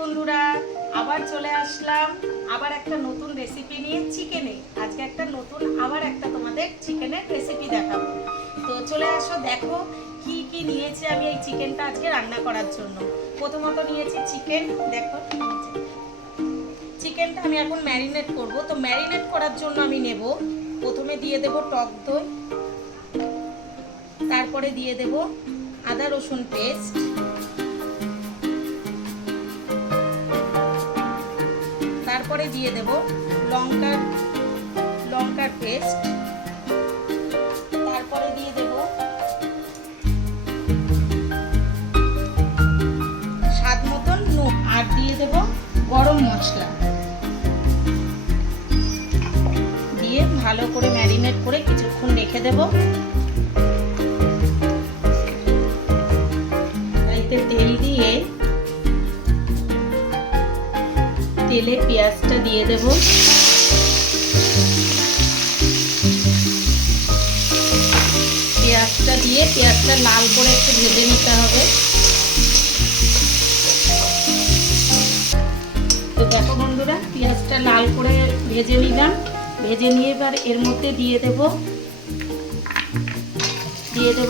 বন্ধুরা, আবার চলে আসলাম আবার একটা নতুন রেসিপি নিয়ে চিকেনে। আজকে একটা নতুন আবার একটা তোমাদের চিকেনের রেসিপি দেখাবো। তো চলে আসো, দেখো কি কি নিয়েছি আমি এই চিকেনটা আজকে রান্না করার জন্য। প্রথমত নিয়েছি চিকেন। দেখো চিকেনটা আমি এখন ম্যারিনেট করব। তো ম্যারিনেট করার জন্য আমি নেব, প্রথমে দিয়ে দেব টক দই, তারপরে দিয়ে দেব আদা রসুন পেস্ট, তারপরে দিয়ে দেব লঙ্কার পেস্ট, তারপরে দিয়ে দেব স্বাদ মতন নুন, আর দিয়ে দেব গরম মশলা দিয়ে ভালো করে ম্যারিনেট করে কিছুক্ষণ রেখে দেব। তাইতে তেল দিয়ে তেলে পেঁয়াজটা দিয়ে দেব, পেঁয়াজটা দিয়ে পেঁয়াজটা লাল করে একটু ভেজে নিতে হবে। তো দেখো বন্ধুরা, পেঁয়াজটা লাল করে ভেজে নিলাম। ভেজে নিয়ে এবার এর মধ্যে দিয়ে দেব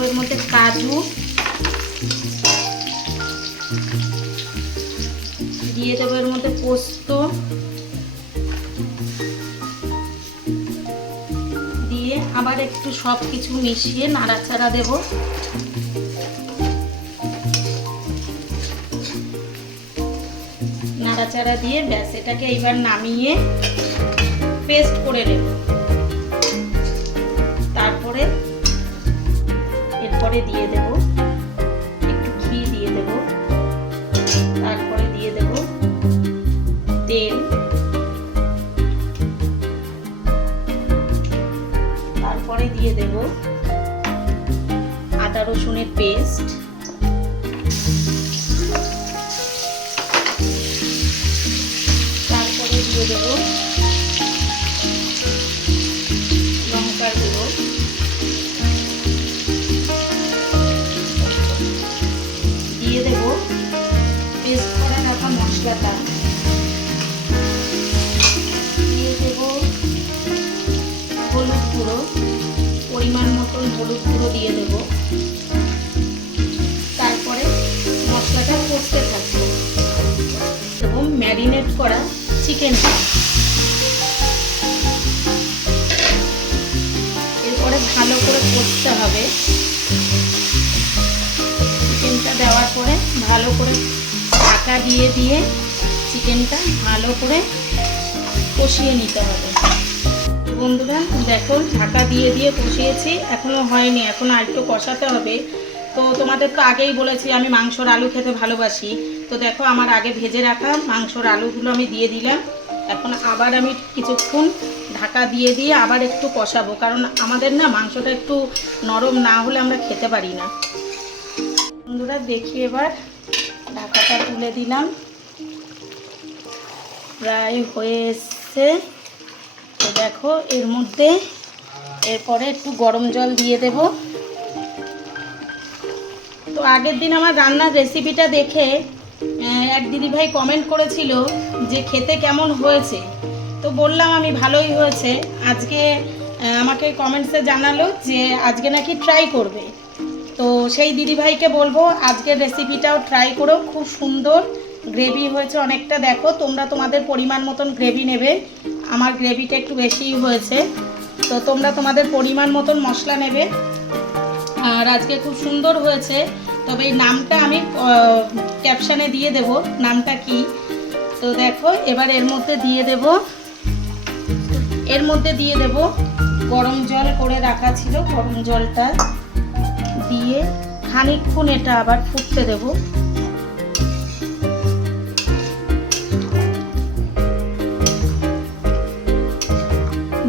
এর মধ্যে কাজু, দিয়ে দেবো এর মধ্যে পোস্ত, দিয়ে আবার একটু সব কিছু মিশিয়ে নাড়াচাড়া দেব। নাড়াচাড়া দিয়ে ব্যাস, এটাকে এইবার নামিয়ে পেস্ট করে নেব। তারপরে এরপরে দিয়ে দেব একটু ঘি, দিয়ে দেব, তারপরে দিয়ে দেব তেল, তারপরে দিয়ে দেব আদা রসুনের পেস্ট, তারপরে দিয়ে দেব লঙ্কার গুঁড়ো, দিয়ে দেব পেস্ট করে রাখা মশলাটা, দিয়ে দেব হলুদ গুঁড়ো, পরিমাণ মতন হলুদ গুঁড়ো দিয়ে দেব। তারপরে মশলাটা কষতে থাকবো এবং ম্যারিনেট করা চিকেনটা, এরপরে ভালো করে কষতে হবে। চিকেনটা দেওয়ার পরে ভালো করে ঢাকা দিয়ে দিয়ে চিকেনটা ভালো করে কষিয়ে নিতে হবে। বন্ধুরা দেখো, ঢাকা দিয়ে দিয়ে কষিয়েছি, এখনো হয়নি, এখন আর একটু কষাতে হবে। তো তোমাদের তো আগেই বলেছি আমি মাংসর আলু খেতে ভালোবাসি। তো দেখো, আমার আগে ভেজে রাখা মাংসর আলুগুলো আমি দিয়ে দিলাম। এখন আবার আমি কিছুক্ষণ ঢাকা দিয়ে দিয়ে আবার একটু কষাবো, কারণ আমাদের না মাংসটা একটু নরম না হলে আমরা খেতে পারি না। বন্ধুরা দেখি, এবার ঢাকাটা তুলে দিলাম, প্রায় হয়ে এসছে। তো দেখো, এর মধ্যে এরপরে একটু গরম জল দিয়ে দেব। তো আগের দিন আমার রান্নার রেসিপিটা দেখে এক দিদিভাই কমেন্ট করেছিল যে খেতে কেমন হয়েছে। তো বললাম আমি ভালোই হয়েছে। আজকে আমাকে কমেন্টসে জানালো যে আজকে নাকি ট্রাই করবে। তো সেই দিদিভাইকে বলবো আজকের রেসিপিটাও ট্রাই করো, খুব সুন্দর গ্রেভি হয়েছে অনেকটা। দেখো, তোমরা তোমাদের পরিমাণ মতন গ্রেভি নেবে, আমার গ্রেভিটা একটু বেশিই হয়েছে। তো তোমরা তোমাদের পরিমাণ মতন মশলা নেবে। আর আজকে খুব সুন্দর হয়েছে। তবে এই নামটা আমি ক্যাপশানে দিয়ে দেব, নামটা কি। তো দেখো, এবার এর মধ্যে দিয়ে দেব গরম জল করে রাখা ছিল, গরম জলটা দিয়ে খানিকক্ষণ এটা আবার ফুটতে দেব।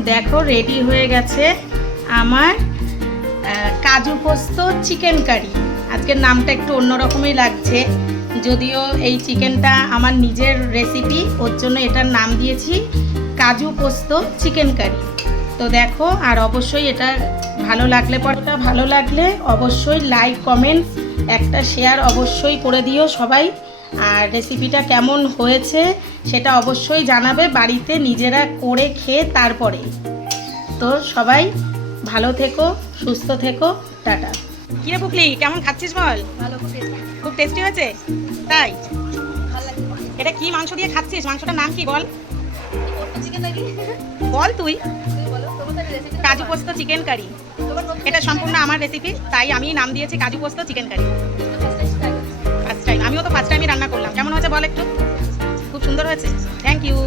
দেখো, রেডি হয়ে গেছে আমার কাজু পোস্ত চিকেন কারি। আজকের নামটা একটু অন্যরকমই লাগছে, যদিও এই চিকেনটা আমার নিজের রেসিপি, ওর জন্য এটার নাম দিয়েছি কাজু পোস্ত চিকেন কারি। তো দেখো, আর অবশ্যই এটা ভালো লাগলে অবশ্যই লাইক কমেন্ট একটা শেয়ার অবশ্যই করে দিও সবাই। আর রেসিপিটা কেমন হয়েছে সেটা অবশ্যই জানাবে, বাড়িতে নিজেরা করে খেয়ে তারপরে। তো সবাই ভালো থেকো, সুস্থ থেকো, টাটা। কিরে পুকলি, কেমন খাচ্ছিস বল? খুব টেস্টি হয়েছে তাই? এটা কি মাংস দিয়ে খাচ্ছিস? মাংসটার নাম কি বল? বল তুই। কাজু পোস্ত চিকেন কারি। এটা সম্পূর্ণ আমার রেসিপি, তাই আমি নাম দিয়েছি কাজু পোস্ত চিকেন কারি। ফার্স্ট টাইম, আমিও তো ফার্স্ট টাইমই রান্না করলাম। কেমন হয়েছে বল একটু? খুব সুন্দর হয়েছে, থ্যাংক ইউ।